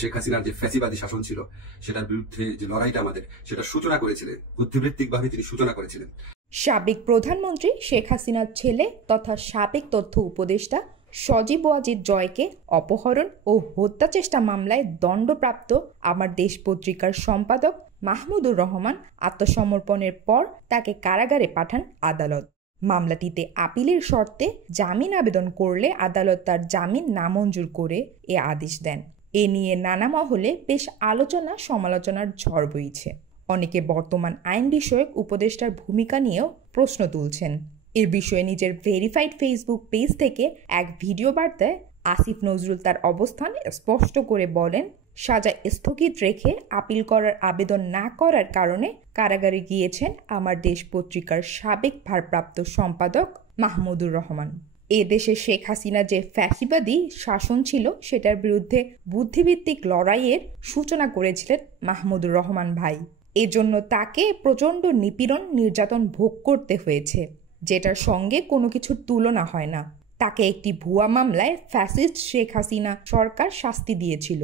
শেখ হাসিনার যে ফ্যাসিবাদী শাসন ছিল সেটার বিরুদ্ধে যে লড়াইটা আমাদের সেটা সূচনা করেছিলেন, বুদ্ধিবৃত্তিকভাবে তিনি সূচনা করেছিলেন। সাবেক প্রধানমন্ত্রী শেখ হাসিনার ছেলে তথা সাবেক তথ্য উপদেষ্টা সজীব ওয়াজিদ জয়কে অপহরণ ও হত্যা চেষ্টা মামলায় দণ্ডপ্রাপ্ত আমার দেশ পত্রিকার সম্পাদক মাহমুদুর রহমান আত্মসমর্পণের পর তাকে কারাগারে পাঠান আদালত। মামলাটিতে আপিলের শর্তে জামিন আবেদন করলে আদালত তার জামিন নামঞ্জুর করে এ আদেশ দেন। এ নিয়ে নানা মহলে বেশ আলোচনা সমালোচনার ঝড় বইছে। অনেকে বর্তমান আইন বিষয়ক উপদেষ্টার ভূমিকা নিয়েও প্রশ্ন তুলছেন। এর বিষয়ে নিজের ভেরিফাইড ফেসবুক পেজ থেকে এক ভিডিও বার্তায় আসিফ নজরুল তার অবস্থান স্পষ্ট করে বলেন, সাজা স্থগিত রেখে আপিল করার আবেদন না করার কারণে কারাগারে গিয়েছেন আমার দেশ পত্রিকার সাবেক ভারপ্রাপ্ত সম্পাদক মাহমুদুর রহমান। এ দেশে শেখ হাসিনা যে ফ্যাসিবাদী শাসন ছিল সেটার বিরুদ্ধে বুদ্ধিভিত্তিক লড়াইয়ের সূচনা করেছিলেন মাহমুদুর রহমান ভাই। এজন্য তাকে প্রচণ্ড নিপীড়ন নির্যাতন ভোগ করতে হয়েছে, যেটার সঙ্গে কোনো কিছুর তুলনা হয় না। তাকে একটি ভুয়া মামলায় ফ্যাসিস্ট শেখ হাসিনা সরকার শাস্তি দিয়েছিল।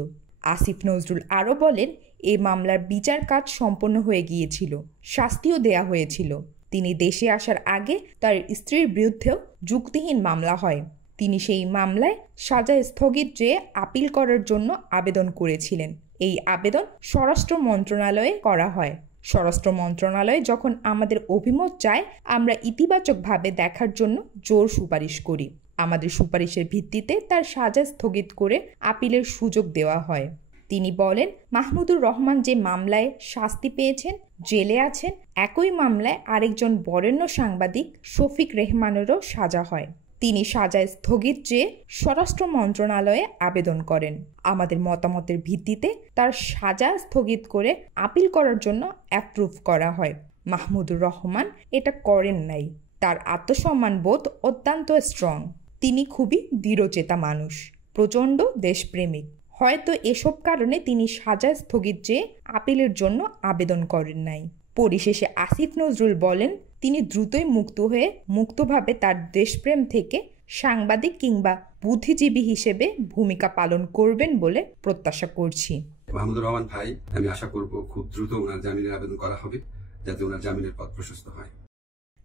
আসিফ নজরুল আরও বলেন, এ মামলার বিচার কাজ সম্পন্ন হয়ে গিয়েছিল, শাস্তিও দেয়া হয়েছিল। তিনি দেশে আসার আগে তার স্ত্রীর বিরুদ্ধেও যুক্তিহীন মামলা হয়। তিনি সেই মামলায় সাজা স্থগিত চেয়ে আপিল করার জন্য আবেদন করেছিলেন। এই আবেদন স্বরাষ্ট্র মন্ত্রণালয়ে করা হয়। স্বরাষ্ট্র মন্ত্রণালয় যখন আমাদের অভিমত চায়, আমরা ইতিবাচকভাবে দেখার জন্য জোর সুপারিশ করি। আমাদের সুপারিশের ভিত্তিতে তার সাজা স্থগিত করে আপিলের সুযোগ দেওয়া হয়। তিনি বলেন, মাহমুদুর রহমান যে মামলায় শাস্তি পেয়েছেন, জেলে আছেন, একই মামলায় আরেকজন বরেণ্য সাংবাদিক শফিক রেহমানেরও সাজা হয়। তিনি সাজা স্থগিত চেয়ে স্বরাষ্ট্র মন্ত্রণালয়ে আবেদন করেন। আমাদের মতামতের ভিত্তিতে তার সাজা স্থগিত করে আপিল করার জন্য অ্যাপ্রুভ করা হয়। মাহমুদুর রহমান এটা করেন নাই। তার আত্মসম্মান বোধ অত্যন্ত স্ট্রং। তিনি খুবই দৃঢ়চেতা মানুষ, প্রচণ্ড দেশপ্রেমিক। হয়তো এসব কারণে তিনি সাজা স্থগিত চেয়ে আপিলের জন্য আবেদন করেন নাই। পরিশেষে আসিফ নজরুল বলেন, তিনি দ্রুতই মুক্ত হয়ে মুক্তভাবে তার দেশপ্রেম থেকে সাংবাদিক কিংবা বুদ্ধিজীবী হিসেবে ভূমিকা পালন করবেন বলে প্রত্যাশা করছি। মাহমুদুর রহমান ভাই, আমি আশা করব খুব দ্রুত ওনার জামিনের আবেদন করা হবে, যাতে ওনার জামিনের পথ প্রশস্ত হয়।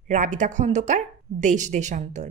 রাবিতা খন্দকার, দেশ দেশান্তর।